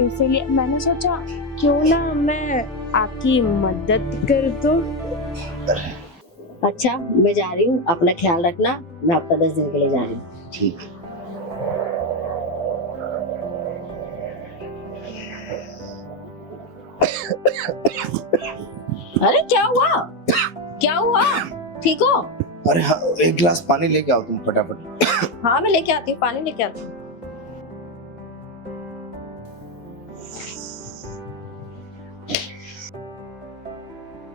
इसीलिए मैंने सोचा क्यों ना मैं आपकी मदद कर दूं। अच्छा मैं जा रही हूँ, अपना ख्याल रखना। मैं आपका 10 दिन के लिए जा रही हूँ। ठीक है। अरे क्या हुआ, क्या हुआ? ठीक हो? अरे हाँ, एक गिलास पानी लेके आओ तुम फटाफट। हाँ मैं लेके आती हूँ, पानी लेके आती हूँ।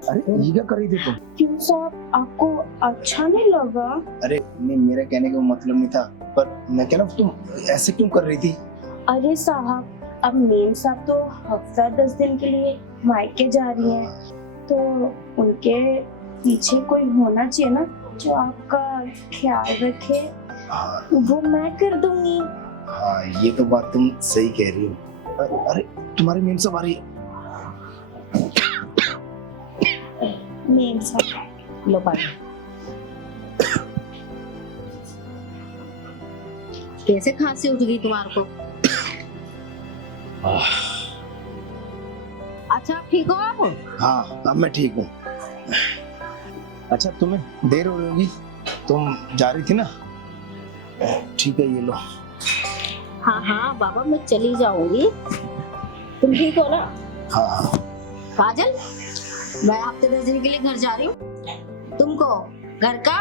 अरे ये क्या कर रही थी तुम? क्यों साहब, आपको अच्छा नहीं लगा? अरे नहीं, मेरा कहने का मतलब नहीं था, पर मैं कह रहा हूँ तुम ऐसे क्यों कर रही थी? अरे साहब, अब मेम साहब तो हफ्ता 10 दिन के लिए मायके जा रही हैं, तो उनके पीछे कोई होना चाहिए ना जो आपका ख्याल रखे। हाँ, वो मैं कर दूंगी। हाँ ये तो बात तुम सही कह रही हो। अरे तुम्हारी मेम सब आ रही है। मेम साहब लो पानी। कैसे खांसी उठ गई तुम्हारे को? अच्छा आप ठीक हो आप? हाँ अब मैं ठीक हूँ। अच्छा तुम्हें देर हो रही होगी, तुम जा रही थी ना? ठीक है ये लो। हाँ हाँ बाबा मैं चली जाऊंगी, तुम ठीक हो ना? हाँ हाँ। काजल मैं हफ्ते 10 दिन के लिए घर जा रही हूँ, तुमको घर का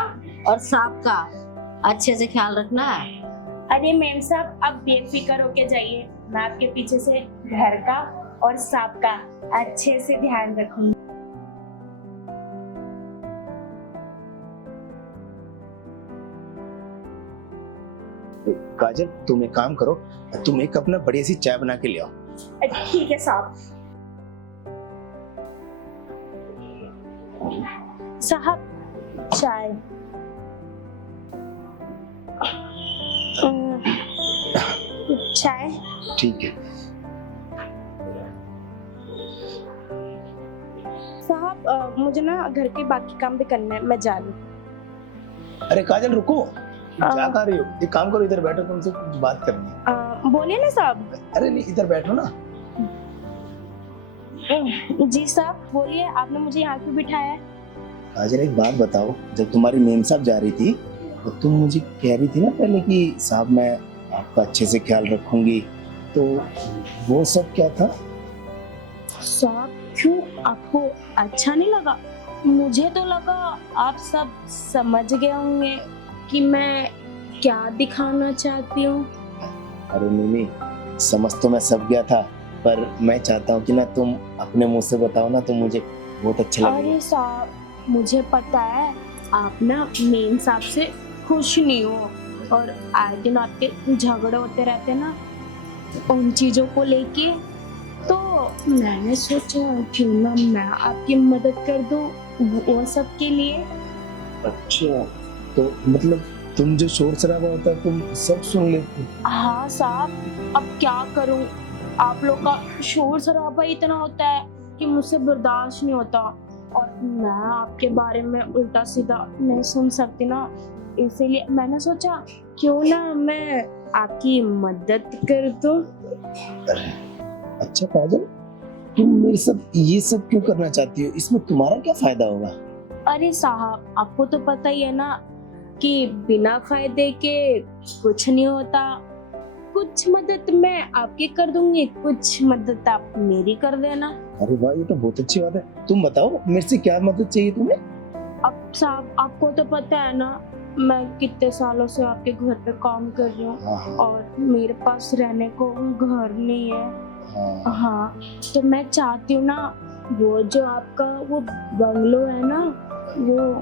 और सांप का अच्छे से ख्याल रखना है। अरे मेम साहब, आप बेफिक्र होके जाइए, मैं आपके पीछे से घर का और सांप का अच्छे से ध्यान रखूंगी। काजल तुम एक काम करो, तुम एक अपना बढ़िया सी चाय बना के ले आओ। ठीक है साहब। साहब चाय। चाय। ठीक है। साहब मुझे ना घर के बाकी काम भी करने हैं, मैं जा रही हूँ। अरे काजल रुको, क्या कर रही हो? एक काम करो, इधर बैठो, तुमसे कुछ बात करनी है। बोलिए ना साहब। अरे नहीं, इधर बैठो ना। जी साहब बोलिए, आपने मुझे यहाँ क्यों बिठाया है? काजल एक बात बताओ, जब तुम्हारी मेम साहब जा रही थी तो तुम मुझे कह रही थी ना पहले कि साहब मैं आपका अच्छे से ख्याल रखूंगी, तो वो सब क्या था? साहब क्यों, आपको अच्छा नहीं लगा? मुझे तो लगा आप सब समझ गए होंगे कि मैं क्या दिखाना चाहती हूँ। अरे नहीं, समझ तो मैं सब गया था, पर मैं चाहता हूँ कि ना तुम अपने मुंह से बताओ ना, तो मुझे बहुत अच्छा लगेगा। अरे साहब मुझे पता है आप ना मेम साहब से खुश नहीं हो, और आए दिन आपके झगड़े होते रहते ना उन चीजों को लेके, तो मैंने सोचा क्यों ना मैं आपकी मदद कर दूं वो सब के लिए। अच्छा, तो मतलब तुम जो शोर शराबा होता है तुम सब सुन लेते हो? हाँ साहब, अब क्या करूं, आप लोग का शोर शराबा इतना होता है कि मुझसे बर्दाश्त नहीं होता, और मैं आपके बारे में उल्टा सीधा नहीं सुन सकती ना, इसीलिए मैंने सोचा क्यों ना मैं आपकी मदद कर दूं। अरे अच्छा काजल, तुम मेरे साथ ये सब क्यों करना चाहती हो? इसमें तुम्हारा क्या फायदा होगा? अरे साहब आपको तो पता ही है ना कि बिना फायदे के कुछ नहीं होता। कुछ मदद मैं आपकी कर दूंगी, कुछ मदद आप मेरी कर देना। अरे वाह, ये तो बहुत अच्छी बात है। तुम बताओ मेरे से क्या मदद चाहिए तुम्हें? अब साहब आपको तो पता है ना मैं कितने सालों से आपके घर पे काम कर रही हूँ, हाँ और मेरे पास रहने को घर नहीं है। हाँ। हाँ तो मैं चाहती हूँ ना वो जो आपका वो बंगलो है ना, वो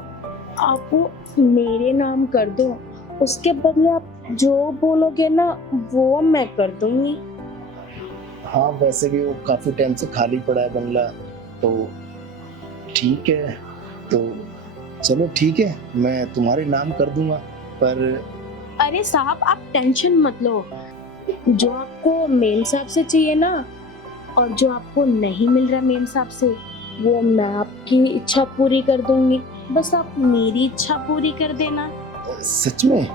आप वो मेरे नाम कर दो, उसके बदले आप जो बोलोगे ना वो मैं कर दूंगी। हाँ वैसे भी वो काफी टाइम से खाली पड़ा है बंगला, तो ठीक है, तो चलो ठीक है, मैं तुम्हारे नाम कर दूंगा। पर अरे साहब आप टेंशन मत लो, जो आपको मेम साहब से चाहिए ना, और जो आपको नहीं मिल रहा मेम साहब से, वो मैं आपकी इच्छा पूरी कर दूंगी, बस आप मेरी इच्छा पूरी कर देना। सच में?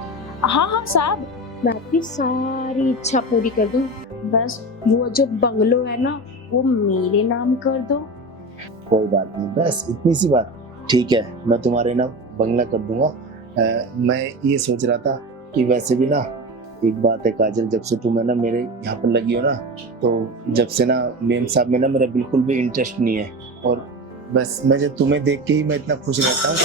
हाँ हाँ साहब, मैं आपकी सारी इच्छा पूरी कर दूं, बस वो जो बंगलो है ना वो मेरे नाम कर दो। कोई बात नहीं, बस इतनी सी बात। ठीक है, मैं तुम्हारे ना बंगला कर दूंगा। मैं ये सोच रहा था कि वैसे भी ना एक बात है काजल, जब से तुम है ना मेरे यहाँ पर लगी हो ना, तो जब से ना मेम साहब में ना मेरा बिल्कुल भी इंटरेस्ट नहीं है। और बस मैं जब तुम्हें देख के ही मैं इतना खुश रहता हूँ।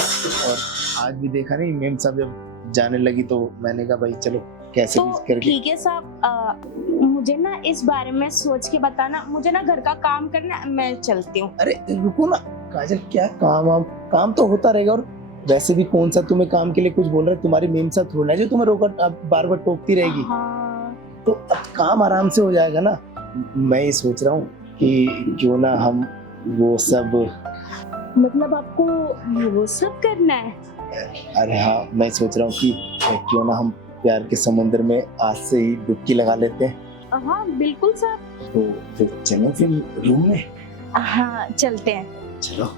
और आज भी देखा नहीं, मेम साहब जब जाने लगी तो मैंने कहा भाई चलो कैसे तो भी करके। ठीक है साहब, मुझे ना इस बारे में सोच के बताना, मुझे ना घर का काम करना, मैं चलती हूँ। अरे रुको ना काजल, क्या काम तो होता रहेगा। और वैसे भी कौन सा तुम्हें काम के लिए कुछ बोल रहा है, तुम्हारी मेम साहब थोड़ा है जो तुम्हें रोका अब बार बार टोकती रहेगी। हाँ, तो अब काम आराम से हो जाएगा ना। मैं ये सोच रहा हूँ कि क्यों ना हम वो सब, मतलब आपको वो सब करना है? अरे हाँ, मैं सोच रहा हूँ कि क्यों ना हम प्यार के समंदर में आज से ही डुबकी लगा लेते हैं। हाँ बिल्कुल साहब। तो फिर चलें फिर रूम में। हाँ चलते हैं। चलो।